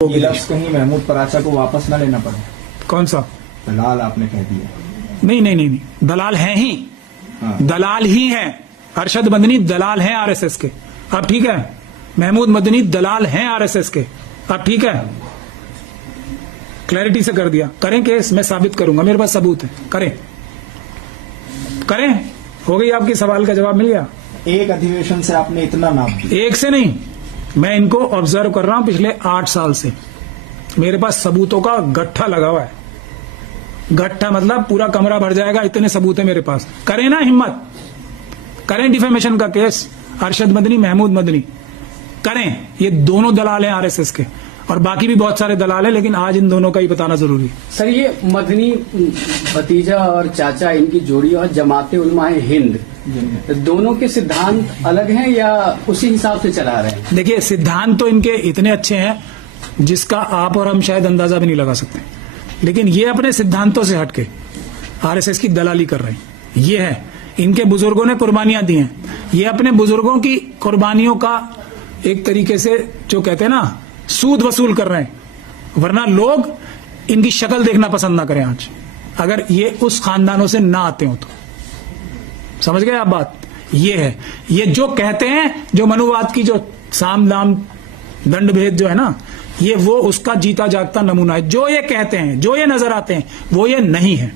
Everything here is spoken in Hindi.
ये लफ्ज कहीं महमूद पराचा को वापस ना लेना पड़े। कौन सा दलाल आपने कह दिया। नहीं नहीं नहीं नहीं, दलाल हैं ही। हाँ। दलाल ही हैं। अरशद मदनी दलाल हैं आरएसएस के। अब ठीक है, महमूद मदनी दलाल हैं आरएसएस के। अब ठीक है, क्लैरिटी से कर दिया। करें केस, मैं साबित करूंगा, मेरे पास सबूत है। करें करें, हो गई आपकी सवाल का जवाब मिल गया। एक अधिवेशन से आपने इतना नाप दिया। एक से नहीं, मैं इनको ऑब्जर्व कर रहा हूं पिछले 8 साल से। मेरे पास सबूतों का गट्ठा लगा हुआ है। गट्ठा मतलब पूरा कमरा भर जाएगा, इतने सबूत है मेरे पास। करें ना हिम्मत, करें डिफेमेशन का केस। अरशद मदनी, महमूद मदनी करें। ये दोनों दलाल हैं आरएसएस के, और बाकी भी बहुत सारे दलाल हैं, लेकिन आज इन दोनों का ही बताना जरूरी है। सर, ये मदनी भतीजा और चाचा, इनकी जोड़ी और जमाते उलमा है हिंद, दोनों के सिद्धांत अलग हैं या उसी हिसाब से चला रहे हैं? देखिए, सिद्धांत तो इनके इतने अच्छे हैं जिसका आप और हम शायद अंदाजा भी नहीं लगा सकते, लेकिन ये अपने सिद्धांतों से हटके आरएसएस की दलाली कर रहे हैं। ये है, इनके बुजुर्गों ने कुर्बानियां दी हैं, ये अपने बुजुर्गों की कुर्बानियों का एक तरीके से जो कहते हैं ना सूद वसूल कर रहे हैं। वरना लोग इनकी शक्ल देखना पसंद ना करें आज, अगर ये उस खानदानों से ना आते हो तो। समझ गए आप बात? ये है, ये जो कहते हैं, जो मनुवाद की जो साम दाम दंड भेद जो है ना, ये वो उसका जीता जागता नमूना है। जो ये कहते हैं, जो ये नजर आते हैं, वो ये नहीं है।